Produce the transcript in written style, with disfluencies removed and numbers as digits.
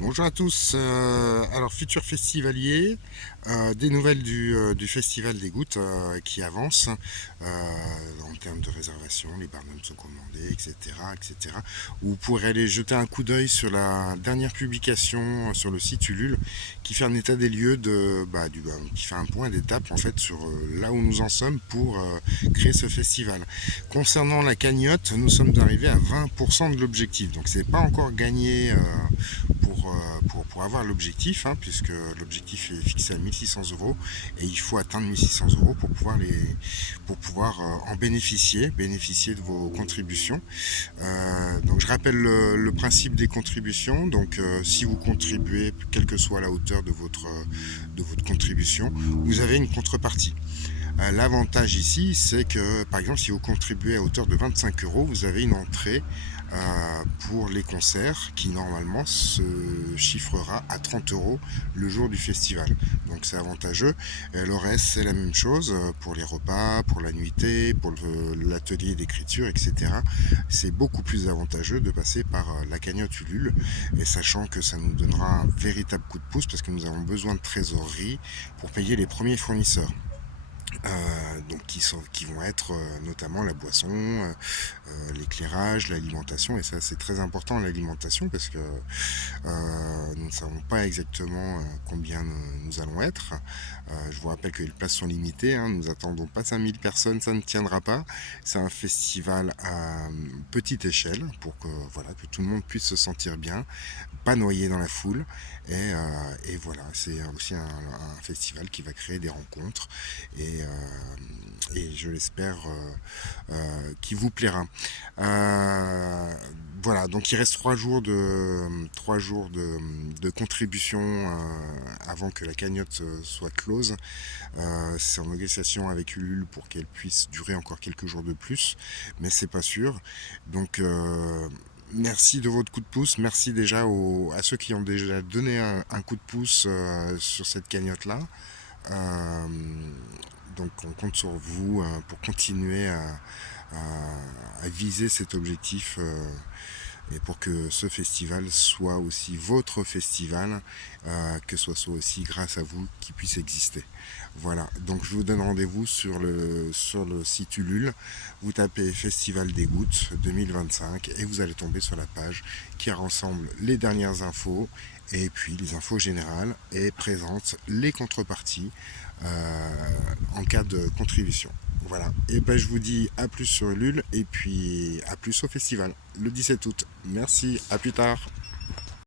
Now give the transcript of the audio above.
Bonjour à tous, alors futur festivalier, des nouvelles du Festival des Gouttes qui avance en termes de réservation, les barnums sont commandés, etc., etc. Vous pourrez aller jeter un coup d'œil sur la dernière publication sur le site Ulule qui fait un état des lieux qui fait un point d'étape en fait sur là où nous en sommes pour créer ce festival. Concernant la cagnotte, nous sommes arrivés à 20% de l'objectif, donc c'est pas encore gagné pour avoir l'objectif, hein, puisque l'objectif est fixé à 1600 € et il faut atteindre 1600 € pour pouvoir en bénéficier de vos contributions. Donc je rappelle le principe des contributions. Donc si vous contribuez, quelle que soit la hauteur de votre contribution, vous avez une contrepartie. L'avantage ici, c'est que, par exemple, si vous contribuez à hauteur de 25 €, vous avez une entrée pour les concerts qui, normalement, se chiffrera à 30 € le jour du festival. Donc, c'est avantageux. Et le reste, c'est la même chose pour les repas, pour la nuitée, pour l'atelier d'écriture, etc. C'est beaucoup plus avantageux de passer par la cagnotte Ulule, et sachant que ça nous donnera un véritable coup de pouce parce que nous avons besoin de trésorerie pour payer les premiers fournisseurs. Donc qui vont être notamment la boisson, l'éclairage, l'alimentation, et ça c'est très important, l'alimentation, parce que nous ne savons pas exactement combien nous allons être. Je vous rappelle que les places sont limitées, hein, nous attendons pas 5000 personnes, ça ne tiendra pas. C'est un festival à petite échelle pour que, voilà, que tout le monde puisse se sentir bien, pas noyé dans la foule. Et voilà, c'est aussi un festival qui va créer des rencontres et je l'espère qui vous plaira. Voilà, donc il reste 3 jours de contribution avant que la cagnotte soit close. C'est en négociation avec Ulule pour qu'elle puisse durer encore quelques jours de plus, mais c'est pas sûr. Donc merci de votre coup de pouce, merci déjà à ceux qui ont déjà donné un coup de pouce sur cette cagnotte-là. Euh, donc on compte sur vous pour continuer à viser cet objectif et pour que ce festival soit aussi votre festival, que ce soit aussi grâce à vous qui puisse exister. Voilà, donc je vous donne rendez-vous sur le site Ulule, vous tapez Festival des Gouttes 2025 et vous allez tomber sur la page qui rassemble les dernières infos et puis les infos générales et présente les contreparties en cas de contribution. Voilà, et ben je vous dis à plus sur Ulule et puis à plus au festival le 17 août. Merci, à plus tard.